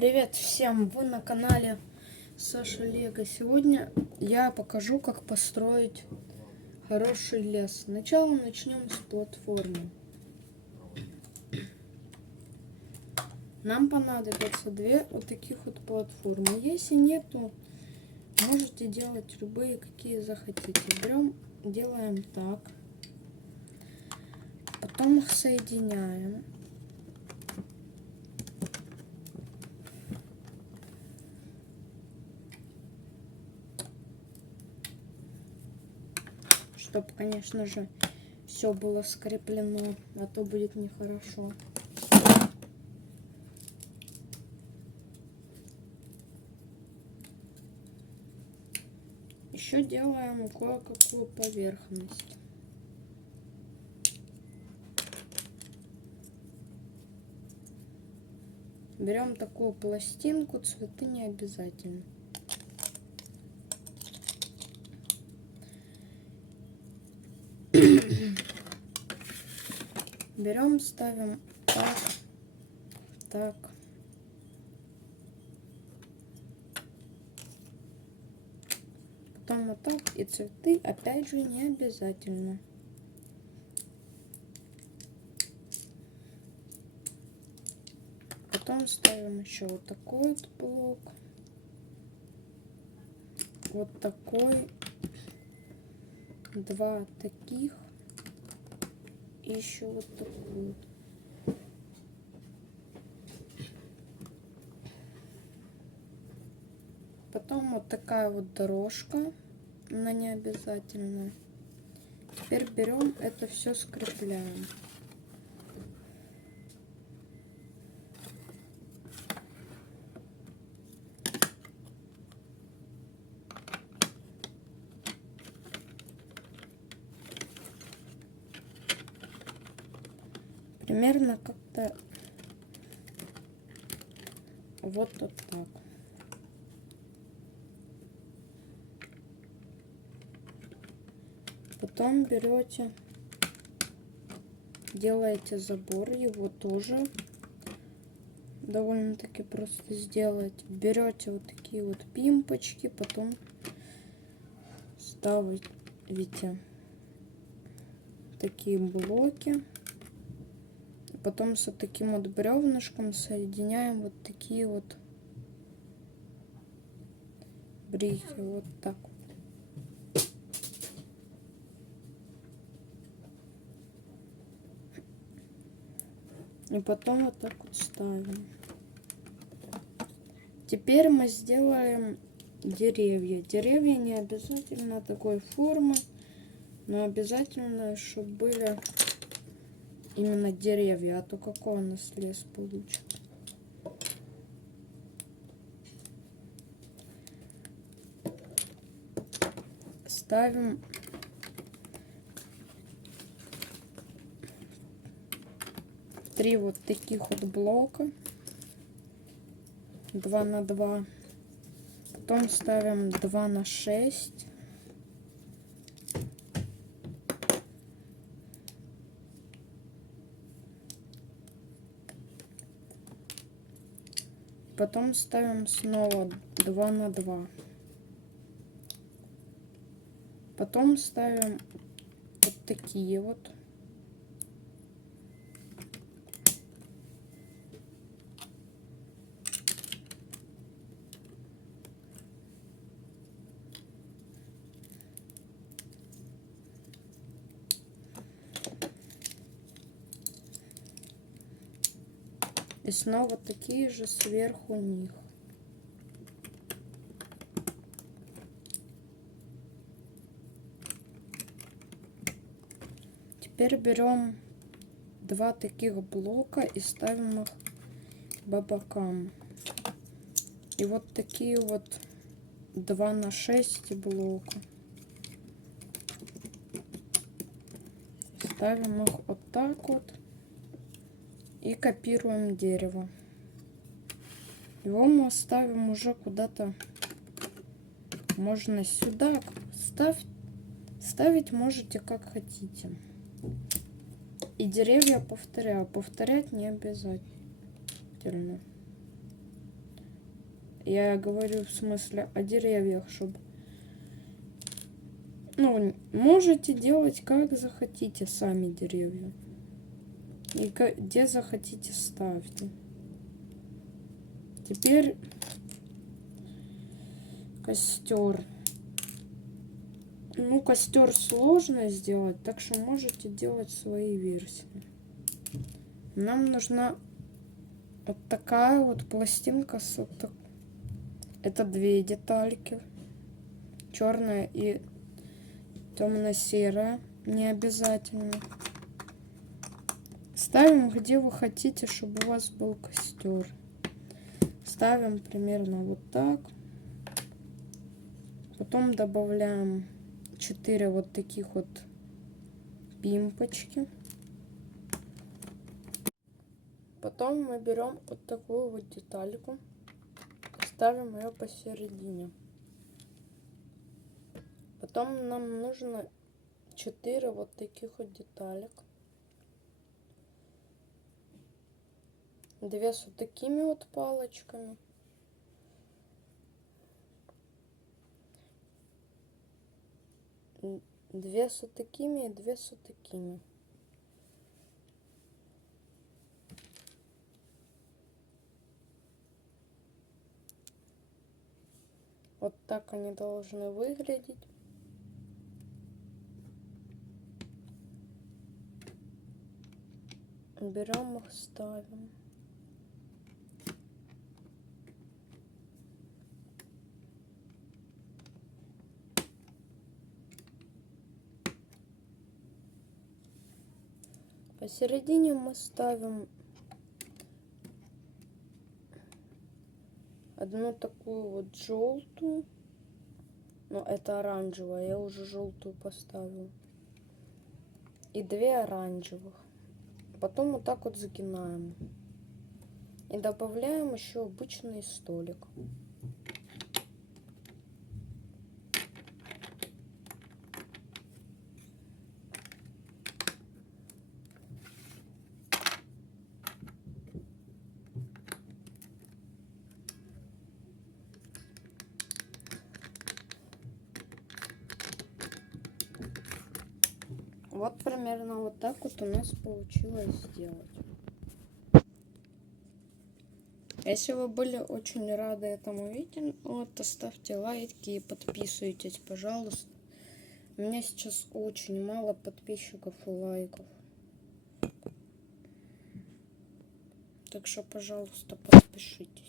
Привет всем! Вы на канале Саша Лего. Сегодня я покажу, как построить хороший лес. Сначала начнем с платформы. Нам понадобится две вот таких вот платформы. Если нету, можете делать любые, какие захотите. Делаем так. Потом их соединяем. Чтобы, конечно же, все было скреплено, а то будет нехорошо. Еще делаем кое-какую поверхность. Берем такую пластинку, цветы не обязательно. Берем, ставим так, так. Потом вот так, и цветы опять же не обязательно. Потом ставим еще вот такой вот блок. Вот такой. Два таких. И еще вот такой вот. Потом вот такая вот дорожка, она не обязательная. Теперь берем это все, скрепляем. Примерно как-то вот так. Потом берете, делаете забор, его тоже довольно-таки просто сделать. Берете вот такие вот пимпочки, потом ставите такие блоки. Потом с вот таким вот бревнышком соединяем вот такие вот брихи, вот так. И потом вот так вот ставим. Теперь мы сделаем деревья. Деревья не обязательно такой формы, но обязательно, чтобы были именно деревья, а то какой у нас лес получится. Ставим три вот таких вот блока, 2 на 2. Потом ставим 2 на 6. Потом ставим снова 2 на 2. Потом ставим вот такие вот. И снова такие же сверху них. Теперь берем два таких блока и ставим их по бокам. И вот такие вот 2 на 6 блока. Ставим их вот так вот. И копируем дерево. Его мы ставим уже куда-то. Можно сюда ставить можете как хотите. И деревья повторяю. Повторять не обязательно. Я говорю в смысле о деревьях, чтобы... Ну, можете делать как захотите сами деревья. И где захотите ставьте. Теперь костер. Ну, костер сложно сделать, так что можете делать свои версии. Нам нужна вот такая вот пластинка с вот так... Это две детальки. Черная и темно-серая. Не обязательно. Ставим, где вы хотите, чтобы у вас был костер. Ставим примерно вот так. Потом добавляем 4 вот таких вот пимпочки. Потом мы берем вот такую вот детальку. Ставим ее посередине. Потом нам нужно 4 вот таких вот деталек. 2 с вот такими вот палочками. Две с вот такими и 2 с вот такими. Вот так они должны выглядеть. Берем их, ставим. Посередине мы ставим одну такую вот желтую. Но это оранжевая, я уже желтую поставила. И 2 оранжевых. Потом вот так вот загинаем. И добавляем еще обычный столик. Вот примерно вот так вот у нас получилось сделать. Если вы были очень рады этому видео, то ставьте лайки и подписывайтесь, пожалуйста. У меня сейчас очень мало подписчиков и лайков. Так что, пожалуйста, подпишитесь.